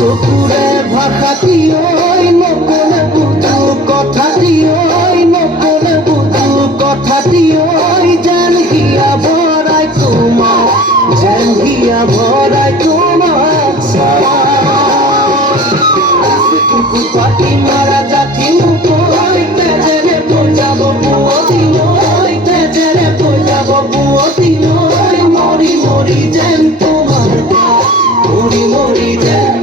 চকুৰে ভাষাটি ঐ নকলে বুজো কথাটি ঐ নকলে বুজো কথাটি ঐ যেন হিয়া ভৰাই তোমাক যেন হিয়া ভৰাই তোমাক পাতি মাৰা জাতি ঐ তেজেৰে পৈ যাব বুৱতী ঐ তেজেৰে পৈ যাব বুৱতী ঐ মৰি মৰি যেন তোমাৰ মৰি মৰি যেন